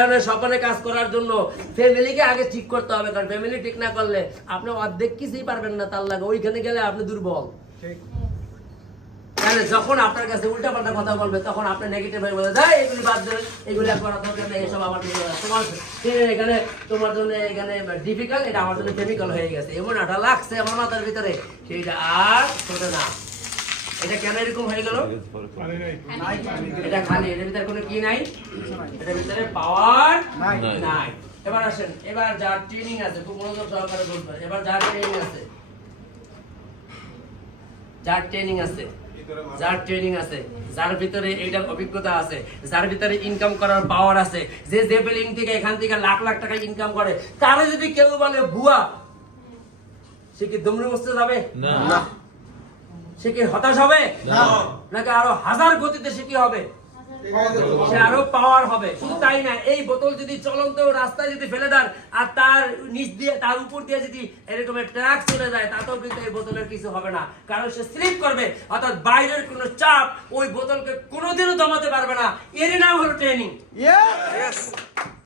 বাস্তবায়নে সফলে কাজ করার জন্য ফ্যামিলিকে আগে ঠিক করতে হবে, কারণ ফ্যামিলি ঠিক না করলে আপনি অর্ধেক কিছুই পারবেন না তার লাগে, ওইখানে গেলে আপনি দুর্বল। তাহলে যখন আপনার কাছে উল্টাপাল্টা কথা বলবে তখন আপনি নেগেটিভ হয়ে বলে যায় এগুলি বাদ দেন, এগুলি আর করা দরকার নেই, এসব আমার তোমার এখানে তোমার জন্য এখানে ডিফিকাল্ট, এটা আমার জন্য কেমিক্যাল হয়ে গেছে, এমন একটা লাগছে আমার মাথার ভিতরে সেইটা আর ছোট না। এটা কেন এরকম হয়ে গেল? এটা খালি, এর ভিতরে কোনো কি নাই, এটার ভিতরে পাওয়ার নাই। এবার আসেন, এবার যার ট্রেনিং আছে খুব মনোযোগ সহকারে বলবেন, এবার যার ট্রেনিং আছে, যার ট্রেনিং আছে, যার ট্রেনিং আছে, যার ভিতরে এইটার অভিজ্ঞতা আছে, যার ভিতরে ইনকাম করার পাওয়ার আছে, যে যে বিল্ডিং থেকে এখান থেকে লাখ লাখ টাকা ইনকাম করে, তারে যদি কেউ বলে ভুয়া, সে কি দমড়ে বসতে যাবে? না। সে কি হতাশ হবে? না। নাকি আরো হাজার গতিতে সে কি হবে? সে আরো পাওয়ার হবে। শুধু তাই না, এই বোতল যদি চলন্ত রাস্তায় যদি ফেলে দেন আর তার নিচ দিয়ে তার উপর দিয়ে যদি এরকম ট্রাক চলে যায়, তাতেও কিন্তু এই বোতলের কিছু হবে না, কারণ সে স্লিপ করবে, অর্থাৎ বাইরের কোনো চাপ ওই বোতলকে কোনোদিনও দমাতে পারবে না। এরই নাম হলো ট্রেনিং।